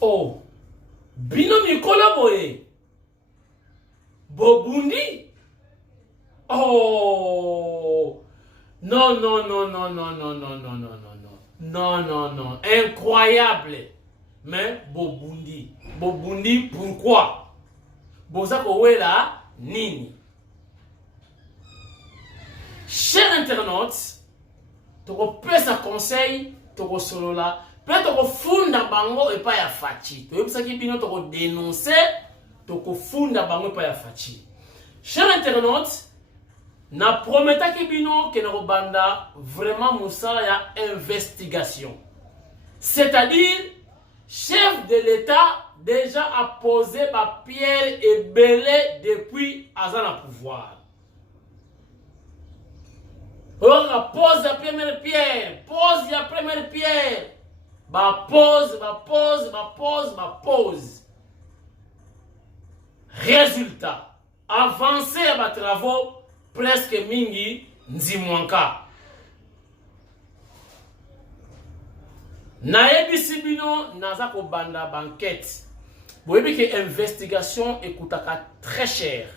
Oh, bino mikolo boye. Bobundi. Oh, non, non, non, non, non, non, non, non, non, non, non, non, non, non, incroyable. Mais Bobundi. Bobundi, pourquoi? Bozako wela nini. Chers internautes, toko pesa conseil, toko solola, peut toko funda bango et pas ya fachi. Toko pesa bino toko dénoncer, toko funda bango et pas ya fachi. Chers internautes, na prometa ki bino ke na banda vraiment musala ya investigation. C'est-à-dire, chef de l'État déjà a posé ma pierre et belé depuis Azana pouvoir. On pose la première pierre, pose la première pierre. Ma pose. Résultat, avancer à ma travaux presque mingi nzimwanka. Naebisi bino naza ko banda banquette. Boyebi que investigation ekutaka très cher.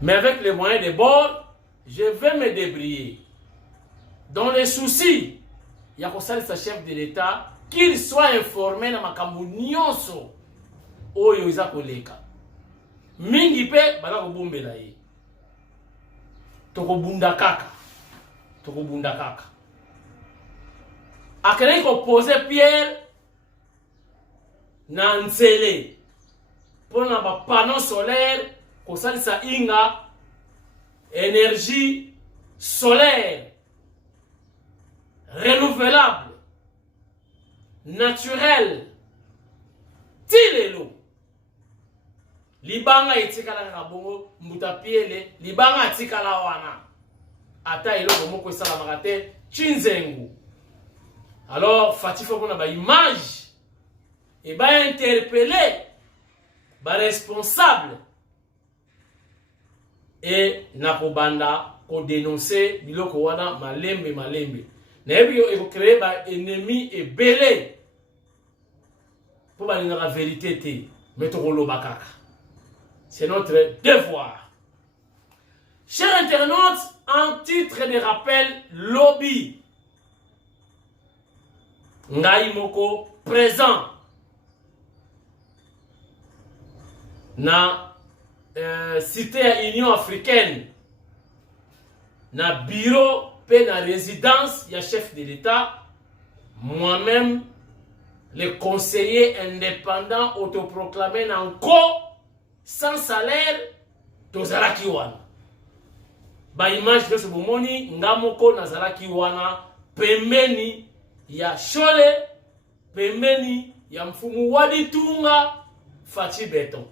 Mais avec les moyens de bord, je vais me débrouiller. Dans les soucis, il y a sa chef de l'État qu'il soit informé na makambo nyonso oyo iza koleka. Mingi pe bala ko bombela ye. Toko bunda kaka. Akene ko poser pierre na nzele pour na ba panneau solaire ko salisa inga énergie solaire renouvelable naturelle tilelo libanga etikala na bongo mbuta piele libanga atikala wana ata eloko moko esala makate chinzengu. Alors fatifo kuna ba image et ba interpeller ba responsable et nakobanda ko dénoncer biloko wana malembe. Na yebi yo eko créer ba ennemi et belé pour ba la vérité te mais to koloba kaka. C'est notre devoir. Chers internautes, en titre de rappel, lobby. Ngai moko présent na cité à Union africaine na bureau pe na résidence ya chef de l'État, moi-même le conseiller indépendant autoproclamé nanko sans salaire tozalaki wana ba image de ce bomoni ngamoko nazalaki wana pembeni ya shole pembeni ya mfumu wadi tunga Fachi Beton.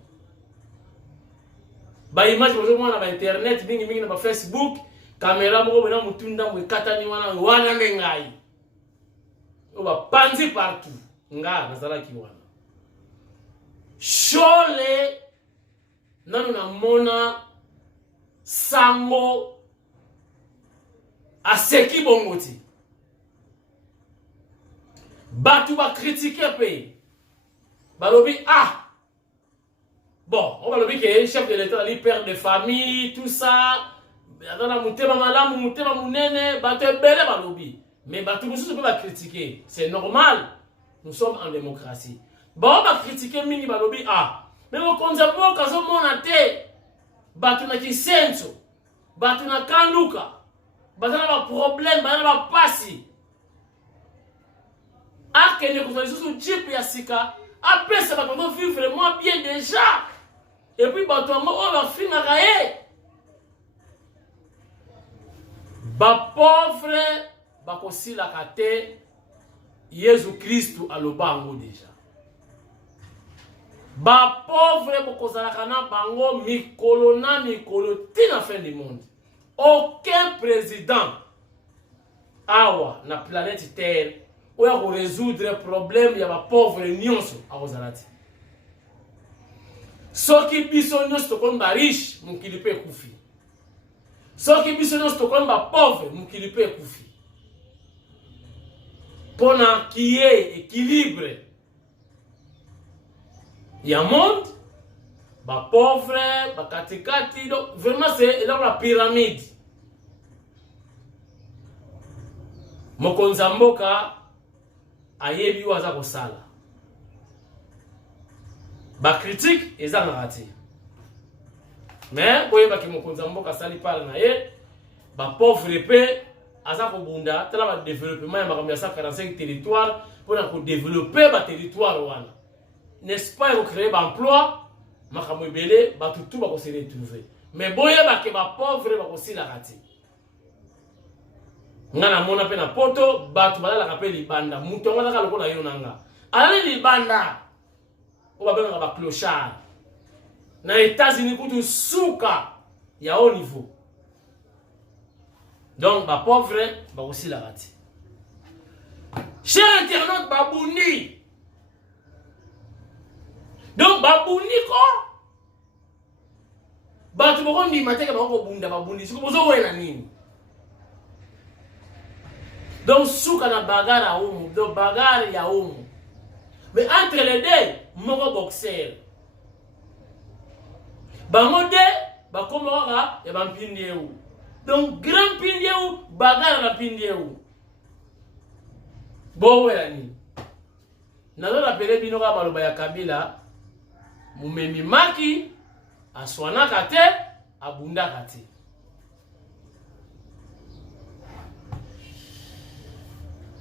Ba image bozo mwana ba internet mingi na ba Facebook caméra moko bena mutunda mwekatani wana ngai oba panzi partout nga nazalaki wana shole nanu na mona sango aseki bongoti batu ba critiquer pe balobi bon on va le dire que chef de l'État li père de famille tout ça atana mutema malamu mutema munene batu ebele balobi mais batu mususu peut critiquer c'est normal nous sommes en démocratie bon ba critiquer mingi balobi mais on konza boka zo mona te batu na kisenso batu na kanduka batu na ba problème batu na ba pasi akene ko so chip ya sika après ça va vivre vraiment bien déjà et puis batu on va finir raé ba pauvre ba kosila kate Jésus Christ alobango déjà ba pauvre bokozalaka na bango mikolo tina fin du monde. Aucun président awa na planète Terre oya ko résoudre problème ya ba pauvre nyonso akozalati. Soki biso nyonso tokomba riche mukili pe kufi. Soki biso nyonso tokomba pauvre mukili pe kufi. pour qu'il y ait équilibre. Il y a un monde, les pauvres, les katikati, donc vraiment c'est la pyramide. Mokonzi ya mboka ayebi waza kosala. Ba critique eza na rati. Mais koyeba ki mokonzi ya mboka sali pala na ye, ba pauvre pe aza ko bunda tala ba développement ya makambo ya 145 territoires pour na ko développer ba territoire wana. N'est-ce pas ko créer ba emploi makambo ebele ba tutu ba ko se retrouver. Mais boyeba ke ba pauvre ba ko sila rati. Ngana mona pe na poto batu balala ka pe libanda mutu ngana ka lokola yo nanga alali libanda o babenga ba clochard na États-Unis kutu suka ya haut niveau. Donc ba pauvre ba aussi la rati. Cher internaute babundi. Donc babundi ko batu bokondi mateka ba ko bunda babundi siko bozo wena nini. Donc, souka na bagarre à homme, donc bagarre ya homme. Mais entre les deux, moko boxer. Bango de, bakoma waka, ya bampindi ou. Donc, grand pindi ou, bagarre la pindi ou. Bon, ouais, ni. Nazo rappelé bino ka maloba ya Kabila, mumemi maki, aswana kate, abunda kate.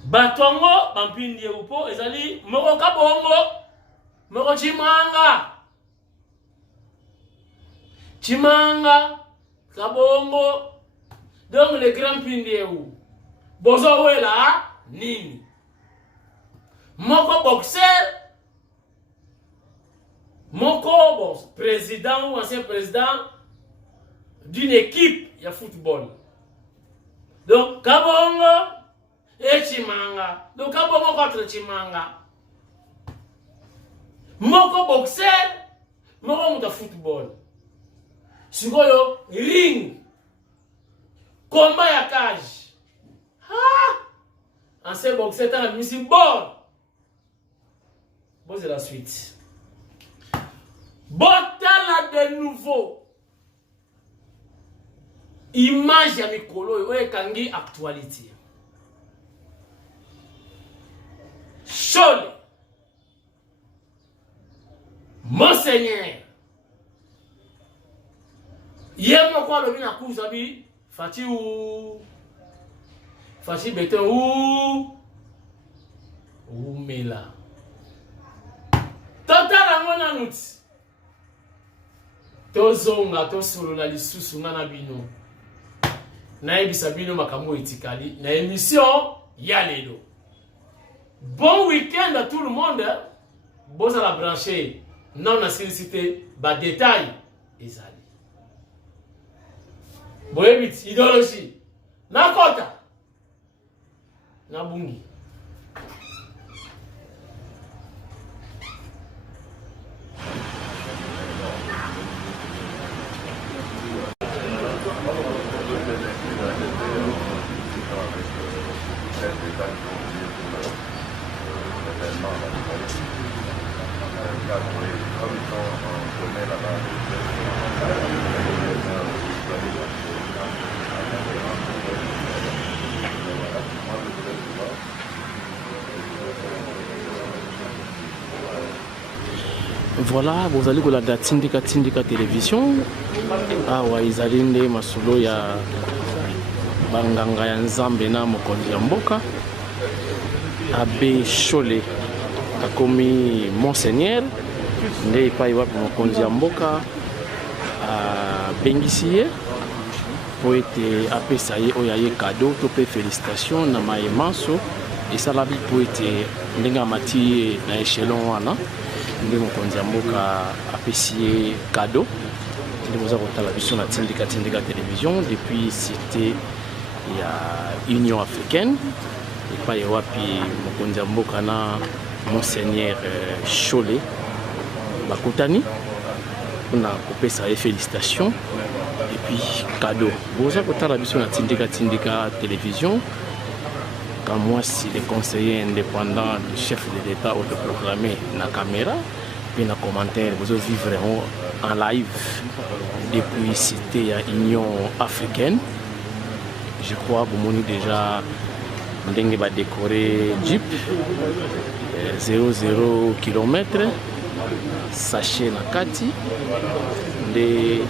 Batongo bampindi upo ezali moko kabongo moko chimanga kabongo. Donc le grand pindi ou bozo wela nini moko boxer moko bon président ou ancien président d'une équipe de football. Donc kabongo et chimanga. Donc kabongo contre chimanga. Moko boxer, moko muta football. Sikoyo ring. Combat ya cage. Ah! Ancien boxer t'as la musique bon. Bon c'est la suite. Botala de nouveau. Image ya mikolo oyo kangi actualité. Chole, Monseigneur, yemo kwa lobi na kuzabi, fati ou, fati bete ou mela. Totala ngona nuti. Tozonga, tosolola lisusu ngana bino. Na ebisa bino makambo etikali, na émission ya lelo. Bon week-end à tout le monde. Bon à la brancher. Non, on a cité bas détail. Ezali. Bon, idéologie. Nakota. Nabungi. Voilà, vous allez la Tindika télévision. Ah ouais, ils allaient nde masolo ya banganga ya nzambe na mokonzi ya mboka. Abbé Chole akomi Monseigneur nde epai wapi mokonzi ya mboka abengisi ye po ete apesa ye oyo aye cadeau to pe félicitation na mayemanso esalabi po ete ndenge amati ye na échelon wana nde mokonzi ya mboka apesi ye cadeau nde boza kotala biso na tindika télévision depuis cité ya Union africaine epai wapi mokonzi ya mboka na Monseigneur Chole bakutani mpona kopesa ye félicitation et puis cadeau boza kotala biso na tindika télévision quand moi si le conseiller indépendant du chef de l'État autoproclamé na caméra puis na commentaire vous vivre en live depuis cité à Union africaine. Je crois que vous déjà ndenge va décorer Jeep 00 km sachet na kati de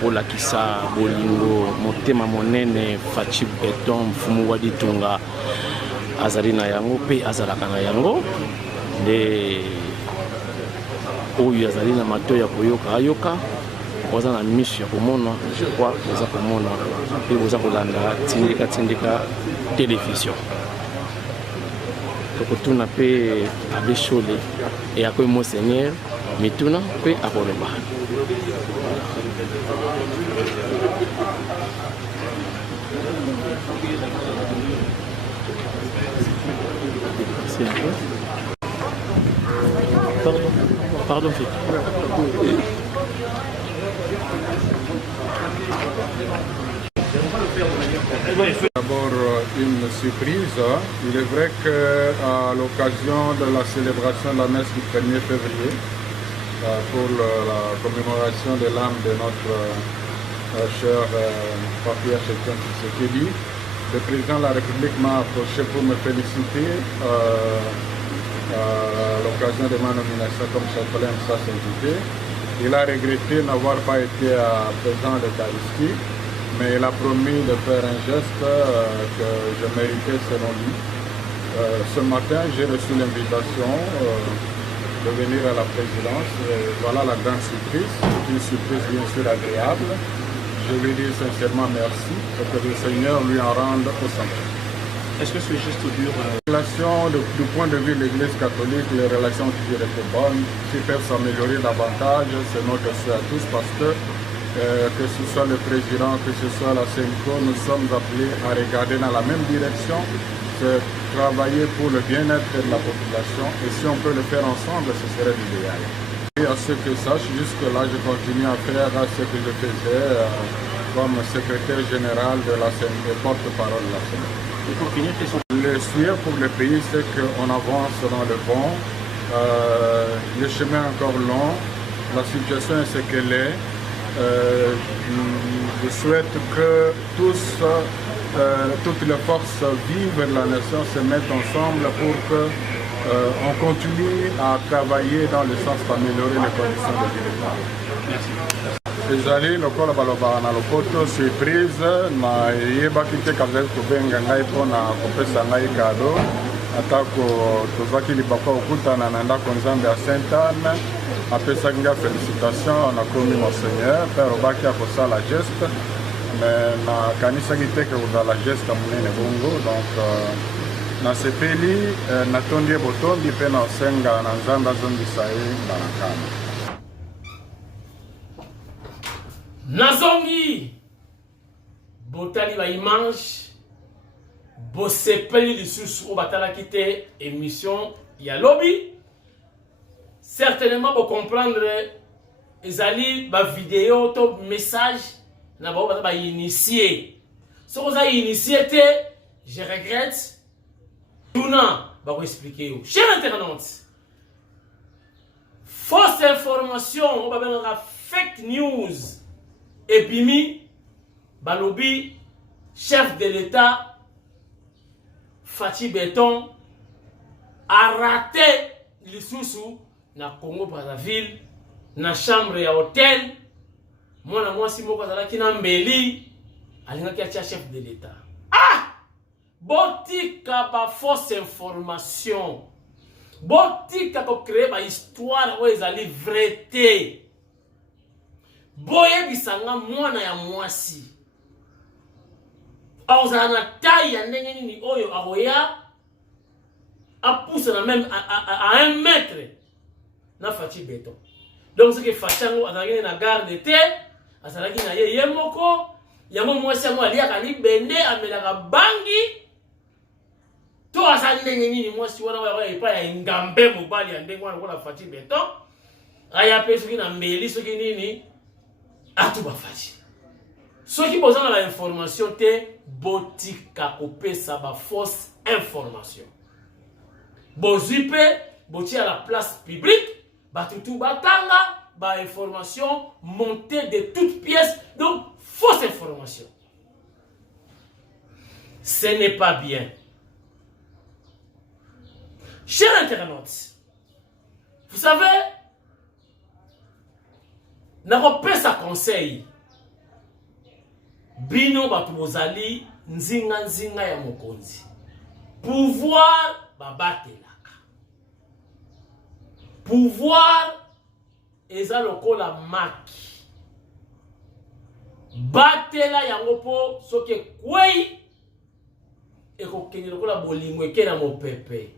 kolakisa bolingo motema monene Faci Beton mfumu wa ditunga azali na yango pe azalaka na yango nde oyo azali na mato ya koyoka ayoka oza na miso ya komona je crois oza komona pe oza kolanda tindika télévision tokotuna pe abeshole e akoyi monseigneur mituna pe akoloba. Pardon, D'abord une surprise. Il est vrai qu'à l'occasion de la célébration de la messe du 1er février, pour la commémoration de l'âme de notre cher patriarche Etienne Tshisekedi, le président de la République m'a approché pour me féliciter à l'occasion de ma nomination comme chapelet en sa sainteté. Il a regretté n'avoir pas été présent à l'Eucharistie, mais il a promis de faire un geste que je méritais selon lui. Ce matin, j'ai reçu l'invitation de venir à la présidence. Et voilà la grande surprise, une surprise bien sûr agréable. Je lui dis sincèrement merci et que le Seigneur lui en rende au centre. Est-ce que ce geste dure du point de vue de l'Église catholique, les relations ont toujours été bonnes, qui peuvent s'améliorer davantage, c'est notre souhait à tous parce que ce soit le président, que ce soit la CENCO, nous sommes appelés à regarder dans la même direction, c'est travailler pour le bien-être de la population et si on peut le faire ensemble, ce serait l'idéal. Et à ce que sache, jusque-là, je continue à faire ce que je faisais comme secrétaire général de la CENCO et porte-parole de la CENCO. Le souhait pour le pays, c'est qu'on avance dans le bon. Le chemin est encore long. La situation est ce qu'elle est. Je souhaite que toutes les forces vives de la nation se mettent ensemble pour qu'on continue à travailler dans le sens d'améliorer les conditions de vie. Merci. ezali lokola balobaka na lopoto surprise nayebaki te kabisa kobenga ngai mpona kopesa ngai kado atako tozwaki libaka kokutana na ndako nzambe ya Sainte Anne apesaki ngai félicitation nakomi monseigneur mpe alobaki akosala geste mais nakanisaki te ke kozala geste monene bongo donc nasepeli natondi ye botondi mpe nasenga na nzambe azongisa ye mbala nkama. Nazongi botali ba image bosepeli lisusu o batala kite émission ya lobby certainement pour comprendre ezali ba vidéo to message na ba initié so oza initié te je regrette tuna ba ko expliquer yo chers internautes fausse information o ba benga fake news. Et puis, Balobi, chef de l'État, Faci Beton, a raté les sous na Congo Brazzaville, na chambre ya hôtel. Moi, si moi, qui na mbeli, alinga qui chef de l'État. Ah! Botika ba fausse information. Botika ko créer ba histoire où ils allaient vérité. Boye bisanga mwana ya mwasi auzana na taille ya ndenge nini oyo aroya apousse na même à 1 mètre na Faci Beton donc ce que Fachango azalaki na garde te azalaki na ye moko yango mwasi yango aliaka libende amelaka bangi to asa ndenge nini mwasi wana oyo epa ya ngambe mobali ya ndenge wana kola Faci Beton aya pe soki na mbeli soki nini atu ba Faci Ceux qui posent la information, te botika kopesa ba fausse information. Bozipe, boti à la place publique, batutu batanga, ba information montée de toutes pièces, donc fausse information. Ce n'est pas bien. Chers internautes, vous savez, nakopesa conseil. Bino batu bozali nzinga nzinga ya mokonzi. Pouvoir babatelaka. Pouvoir eza lokola maki. Batela yango po soke kwei eko kenye lokola bolingo eke na mopepe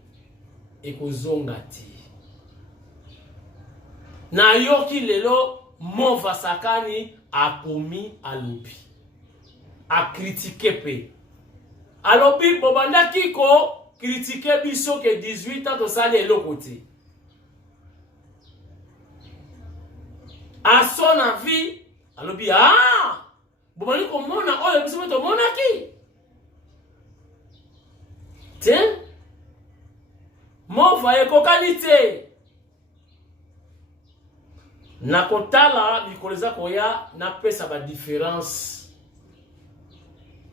eko zonga ti. Na yoki lelo Mova Sakani akomi alobi. A critiquer pe. Alobi bobanda kiko critiquer biso ke 18 ans to sale l'autre côté. À son avis, alobi bobanda ko mona oyo biso to mona ki. Tiens. Mova ekokanite. Nakotala mikoleza koya na pesa ba différence.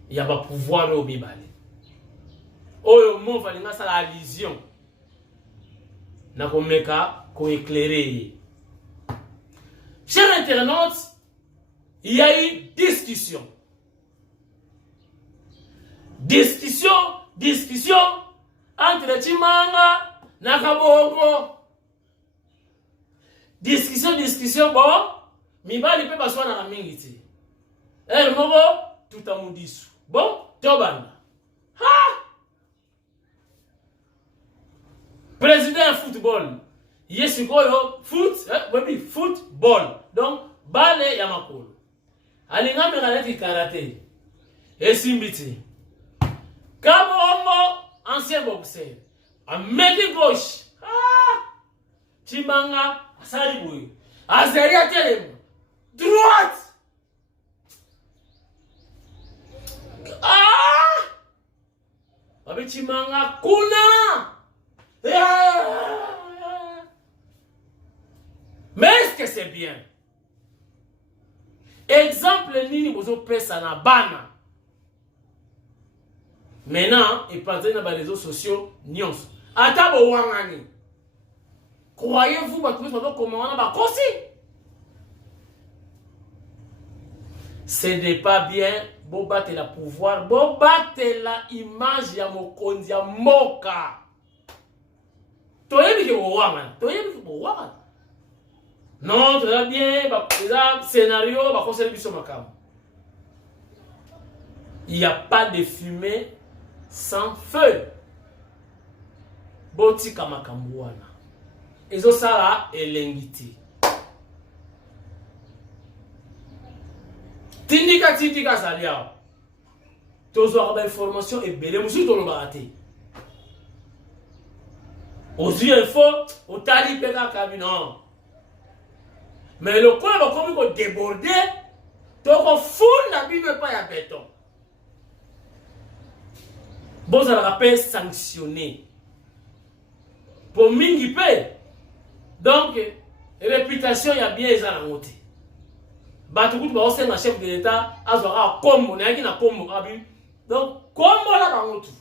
Il y a pas pouvoir au bibali. Oyo mo valinga sa la vision. Na komeka ko éclairer. Chers internautes, il y a eu discussion. Discussion entre Chimanga na Kabongo. Discussion bon, mibali pe baswa na mingi ti. Moko tout amudisu. Bon, Tobanda. Président football. Yes, football. Donc, bale ya makolo. Alinga mekaleti karaté. Et simbiti. Kabongo, ancien boxeur. Ameki gauche. Chimanga, asali boy. Azeria telemo. Droite. Chimanga kuna. Mais est-ce que c'est bien? Exemple nini bozo pesa na bana. Maintenant, il parle dans les réseaux sociaux nyons. Atabo wangani. Croyez-vous que comment on va kosi? Ce n'est pas bien. Bobate la pouvoir, bobate la image ya mokonzi ya moka. Toyebi ke bowanga, non, très bien, ba scénario, ba conseil biso makam. Il n'y a pas de fumée sans feu. Botika makambuana. Ezo sala elengiti. Tindika salia. Tous avoir d'informations et belé musu to lo barate. Ozi info, o tali peka kabino. Mais le quoi va comme ko déborder, to ko funda bino pa ya béton. Bon ça la paix sanctionné. Pour mingi paix. Donc réputation ya bien eza na ngote. Batukutu ba osenga chef de l'état azora kombo na yaki na kombo abi. Donc kombo la bangotu.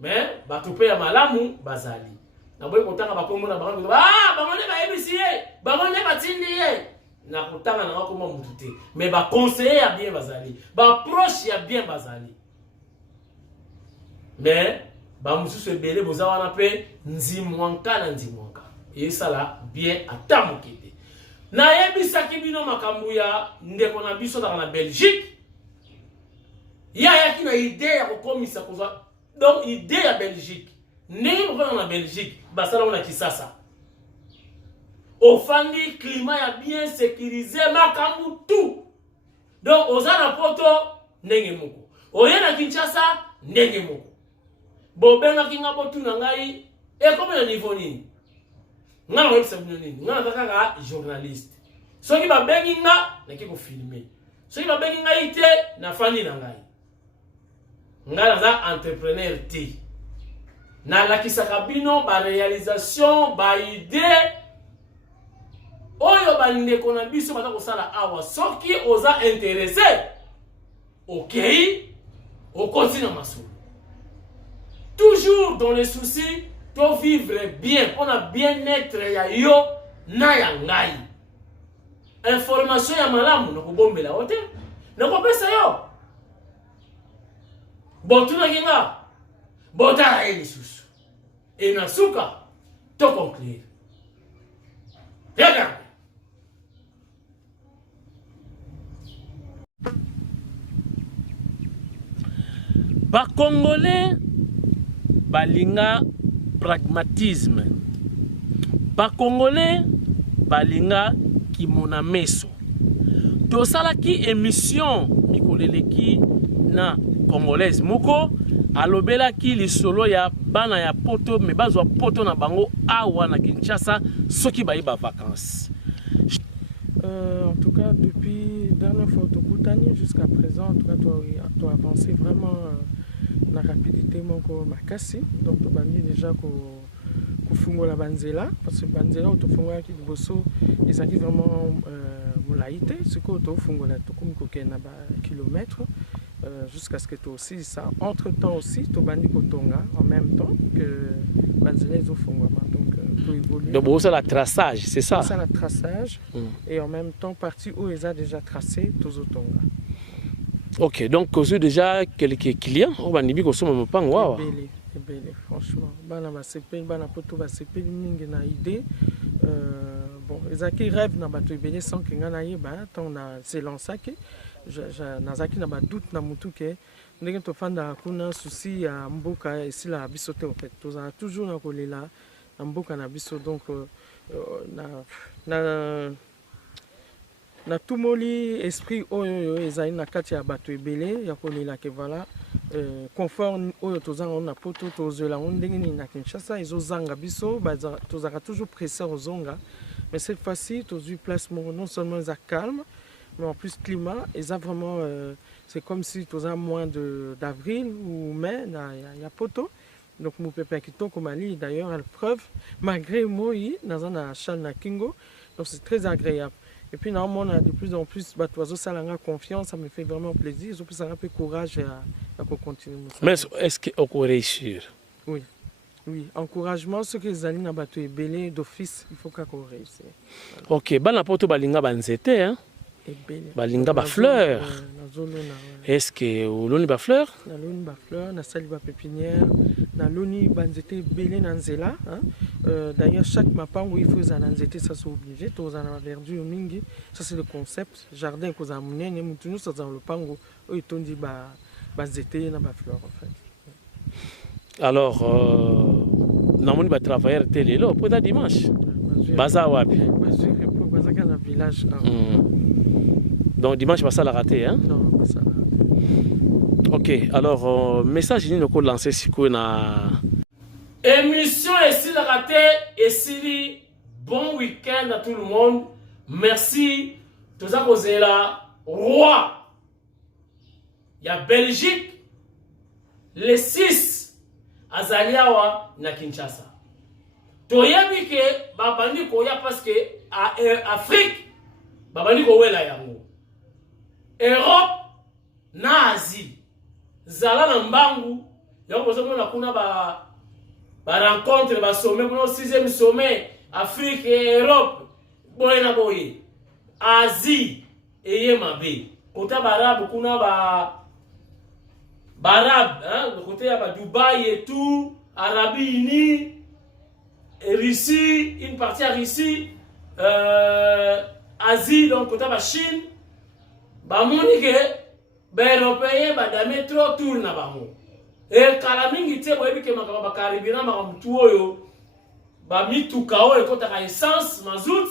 Mais batupe ya malamu bazali. Na boye kotanga ba kombo na bango bango ba ebisiye, bango ne batindi ye. Na kotanga na kombo mutute. Mais ba conseiller ya bien bazali, ba proche ya bien bazali. Mais ba mususu ebele boza wana pe nzimwanka na nzimwanka. Et ça là bien atamukite. Na yebisaki bino makambu ya ndeko na biso na Belgique. Yaki na idée ya kokomisa koza. Donc idée ya Belgique. Ndenge ko na Belgique, basala na Kisasa. Ofandi climat ya bien sécurisé makambu tout. Donc ozana poto ndenge moko. Oyena Kinshasa ndenge moko. Bobenga kinga botu na ngai e comme na niveau nini? Nga website nini? Nga kaka journaliste. Soki ba bengi nga na ki ko filmer. soki babengi ngai te nafandi na ngai ngai naza entrepreneur te nalakisaka bino baréalisation baide oyo bandeko na biso baza kosala awa soki oza intéressé okei okoti na masolo toujours dans les soucis to vivre bien on a bien-être ya yo na ya ngai information ya malamu nakobombela yo te nakopesa yo botunaki nga botala ye lisusu e na suka to conclure regarde Congolais balinga pragmatisme. Congolais balinga kimona meso. Tosalaki émission mikoleleki na congolaise moko alobelaki lisolo ya bana ya poto me bazwa poto na bango awa na Kinshasa soki bayi ba vacances. En tout cas, depuis la dernière fois au jusqu'à présent, en tout cas, tu as avancé vraiment la rapidité ma casse. Donc, tu as déjà qu'au fungo la banzela, parce que banzela, tu fungo qui est bosso, ils ont vraiment moulaïté, ce que tu fungo la tu na kilomètres, jusqu'à ce que tu aussi ça. Entre temps aussi, tu as kotonga en même temps que banzela ils ont fungo. Donc, c'est la traçage, c'est ça? C'est le traçage et en même temps, partie où ils ont déjà tracé tous autant. Ok, donc, vous avez déjà quelques clients? On va dire que vous avez pas franchement. Bana ba CP, bana poto ba CP, mingi na idée. Bon, les qui rêvent na bato ibele sans que ngana ye ba on a c'est lancé que nazaki na ba doute na mutu ke ndenge to fanda kuna souci ya mboka ici la bisote en fait. Toujours na kolela na mboka na biso donc na tumoli esprit oyo ezali na kati ya bato ebele ya kolela ke voilà conforme oyo tozanga na poto tozela ndenge ni na Kinshasa ezozanga biso tozaka toujours pressé ozonga mais cette fois-ci tozu place non seulement za calme mais en plus climat eza vraiment c'est comme si tozanga moins d'avril ou mai ya poto. Donc, mon pépé qui tombe comme Ali, d'ailleurs, à la preuve, malgré moi, dans un châle na Kingo, donc c'est très agréable. Et puis, normalement, on a de plus en plus, oiseaux, ça a confiance, ça me fait vraiment plaisir. Ils ont plus un peu courage à continuer. Mais est-ce qu'on peut réussir? Oui, oui. Encouragement, ceux qui sont allés dans le bateau belé d'office, il faut qu'on réussisse. Ok, bon, la porte balinga banzete, hein? Balinga ba fleur. Est-ce que oloni ba fleur? Na loni ba fleur, na sali ba pépinière, na loni banzete belé na nzela, hein. D'ailleurs chaque mapango il faut za nzete ça c'est obligé, to za na verdure mingi, ça c'est le concept, jardin ko za munene mutu nous ça dans le pango, o itondi ba nzete na ba fleur en fait. Alors namoni ba travailler télé là pour dimanche. Baza wapi? Baza kana village. Donc dimanche, ça l'a raté, hein? Non, ça l'a raté. Ok, alors, message, il nous lancé si na émission ici l'a raté, et si bon week-end à tout le monde. Merci. Tout ça, vous êtes là, roi. Il y a Belgique, les 6 à Zaliawa, na Kinshasa. Toyebi ke, babandi koya parce que Afrique, babandi ko wela yango. Europe na Asie zala na mbangu yako bozo na kuna ba rencontre ba sommet kuna 6e sommet Afrique et Europe boye na boye Asie eye mabe kota barabu kuna barab hein côté ya ba Dubaï et tout Arabie Unie Russie une partie à Russie Asie donc kota ba Chine bamoni ke européen badame trop tour na bango e kala mingi te boyebi ke makaba bakaribina makamtu oyo ba mituka oyo ekotaka essence mazout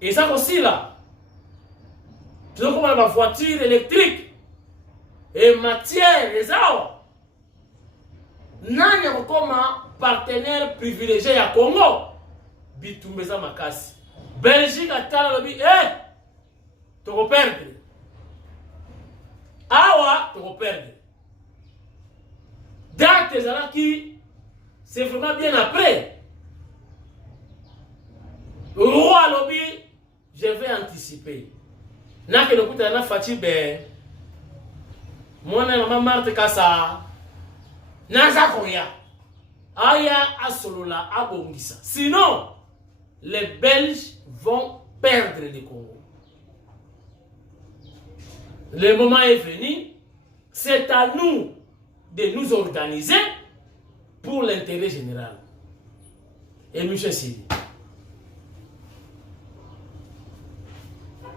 eza kosila tozokoma ba voiture électrique et matière ezawa nani akokoma partenaire privilégié ya Congo bitumba eza makasi Belgique atala lobi toko perdre. Awa toko perdre. Date ezalaki c'est vraiment bien après. Roi lobby, je vais anticiper. Nake no kuta na Fachi be. Mwana mama Marthe Kassa. Naza koya. Aya asolola abongisa. Sinon, les Belges vont perdre le Congo. Le moment est venu. C'est à nous de nous organiser pour l'intérêt général. Et M. Sidi.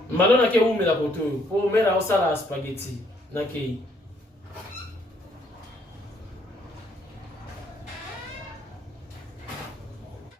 Malona ke umela koto po mera osala spaghetti nakei